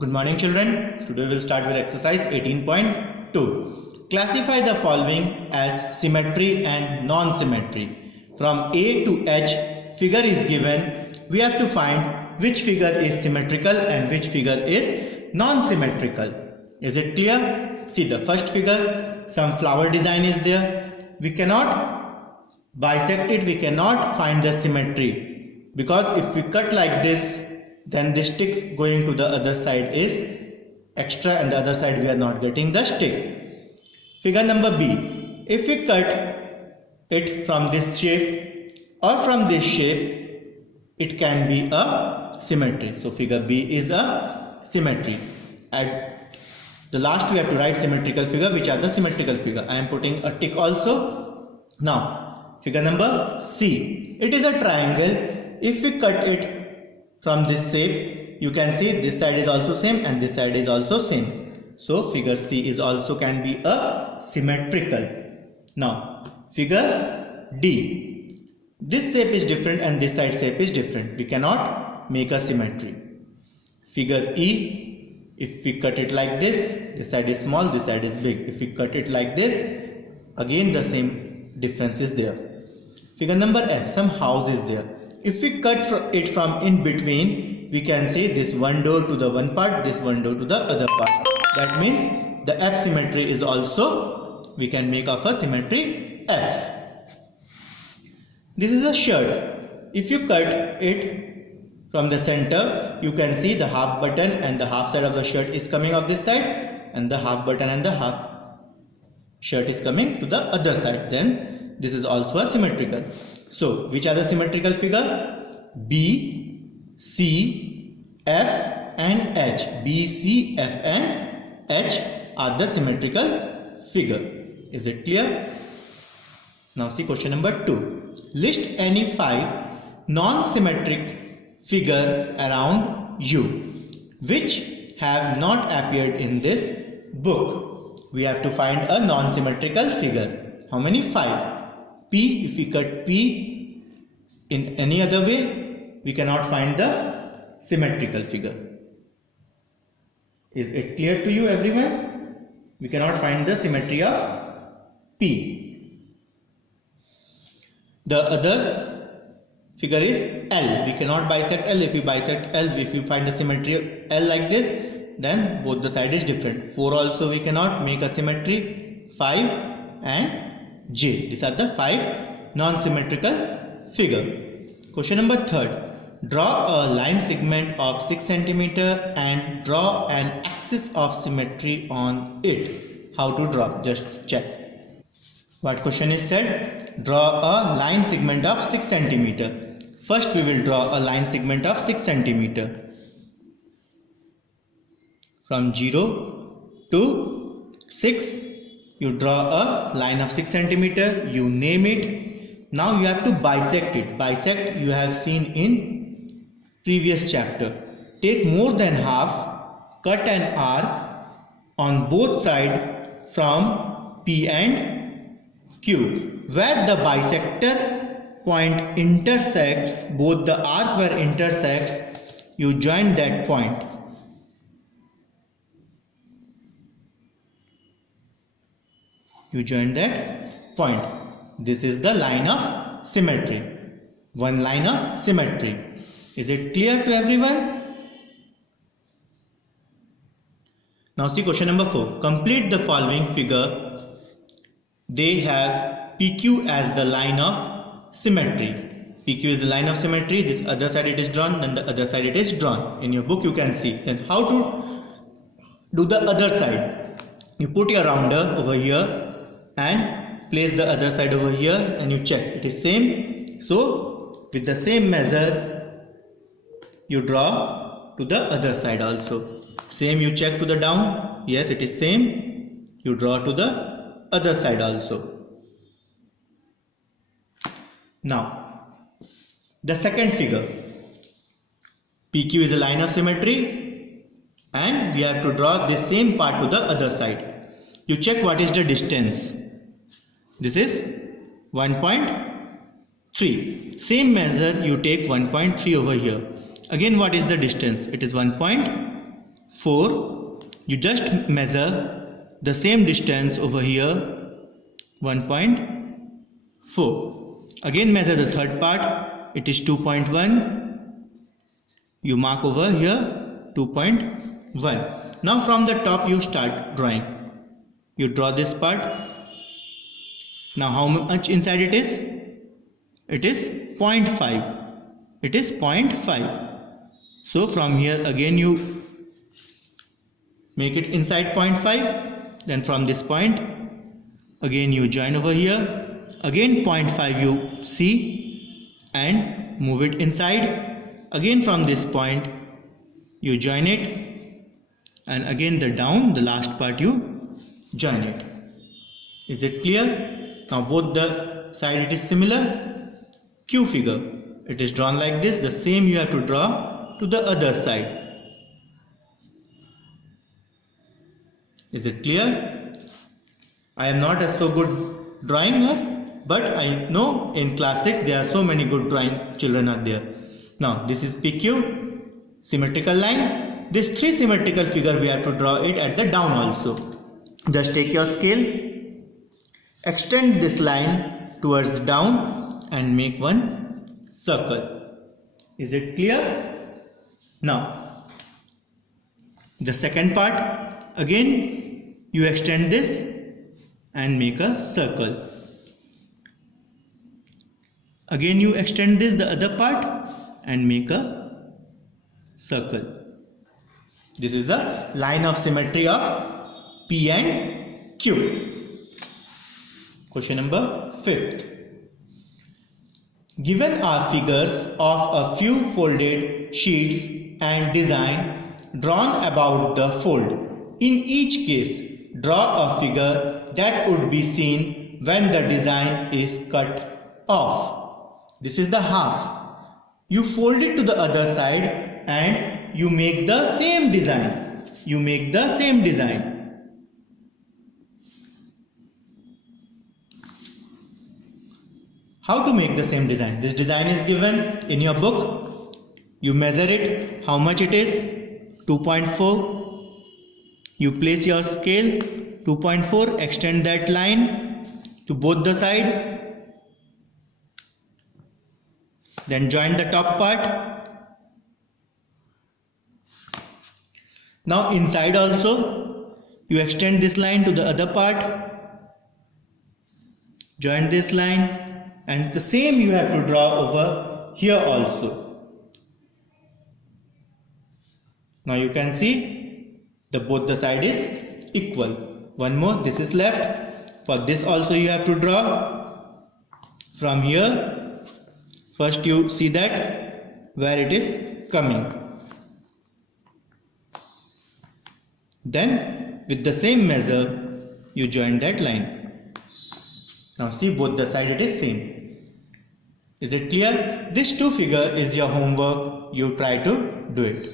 Good morning children. Today we will start with exercise 18.2. Classify the following as symmetry and non-symmetry. From A to H figure is given. We have to find which figure is symmetrical and which figure is non-symmetrical. Is it clear? See the first figure, some flower design is there. We cannot bisect it, we cannot find the symmetry, because if we cut like this, then the sticks going to the other side is extra and the other side we are not getting the stick. Figure number B, if we cut it from this shape or from this shape, it can be a symmetry. So figure B is a symmetry. At the last we have to write symmetrical figure. Which are the symmetrical figure? I am putting a tick also. Now figure number C, it is a triangle. If we cut it from this shape, you can see this side is also same and this side is also same. So figure C is also can be a symmetrical. Now figure D, this shape is different and this side shape is different. We cannot make a symmetry. Figure E, if we cut it like this side is small, this side is big. If we cut it like this, again the same difference is there. Figure number F, some house is there. If we cut it from in between, we can say this one door to the one part, this one door to the other part. That means the F symmetry is also, we can make of a symmetry F. This is a shirt. If you cut it from the center, you can see the half button and the half side of the shirt is coming off this side, and the half button and the half shirt is coming to the other side. Then this is also a symmetrical. So which are the symmetrical figure? B, C, F and H. B, C, F and H are the symmetrical figure. Is it clear? Now see question number 2. List any 5 non-symmetric figure around you which have not appeared in this book. We have to find a non-symmetrical figure. How many? 5. P, if we cut P in any other way, we cannot find the symmetrical figure. Is it clear to you everyone? We cannot find the symmetry of P. The other figure is L. We cannot bisect L. If we bisect L, if you find the symmetry of L like this, then both the side is different. 4 also we cannot make a symmetry. 5 and J. These are the 5 non-symmetrical figure. Question number 3. Draw a line segment of 6 cm and draw an axis of symmetry on it. How to draw? Just check. What question is said? Draw a line segment of 6 cm. First we will draw a line segment of 6 cm. From 0 to 6. You draw a line of 6 cm, you name it. Now you have to bisect it. Bisect you have seen in previous chapter. Take more than half, cut an arc on both sides from P and Q. Where the bisector point intersects, both the arc where intersects, you join that point. You join that point. This is the line of symmetry. One line of symmetry. Is it clear to everyone? Now see question number 4. Complete the following figure. They have PQ as the line of symmetry. PQ is the line of symmetry. This other side it is drawn, then the other side it is drawn. In your book you can see. Then how to do the other side? You put your rounder over here and place the other side over here and you check it is same. So with the same measure you draw to the other side also. Same you check to the down. Yes, it is same. You draw to the other side also. Now the second figure. PQ is a line of symmetry and we have to draw the same part to the other side. You check what is the distance. This is 1.3. Same measure you take 1.3 over here. Again what is the distance? It is 1.3. 4. You just measure the same distance over here, 1.4. Again measure the third part, it is 2.1. You mark over here 2.1. Now from the top you start drawing. You draw this part. Now how much inside it is? It is 0.5. It is 0.5. So from here again you make it inside 0.5. Then from this point again you join over here. Again 0.5 you see and move it inside. Again from this point you join it. And again the down, the last part you join it. Is it clear? Now both the side it is similar. Q figure. It is drawn like this. The same you have to draw to the other side. Is it clear? I am not a so good drawer, but I know in class 6 there are so many good drawing children are there. Now this is PQ, symmetrical line. This 3 symmetrical figure we have to draw it at the down also. Just take your scale, extend this line towards the down and make one circle. Is it clear? Now the second part, again you extend this and make a circle. Again you extend this the other part and make a circle. This is the line of symmetry of P and Q. Question number 5th. Given are figures of a few folded sheets and design drawn about the fold. In each case, draw a figure that would be seen when the design is cut off. This is the half. You fold it to the other side and you make the same design. You make the same design. How to make the same design? This design is given in your book. You measure it, how much it is, 2.4. You place your scale, 2.4, extend that line to both the side. Then join the top part. Now inside also, you extend this line to the other part. Join this line. And the same you have to draw over here also. Now you can see both the side is equal. One more, this is left. For this also you have to draw from here. First you see that where it is coming. Then with the same measure you join that line. Now see both the side it is same. Is it clear? This 2 figure is your homework. You try to do it.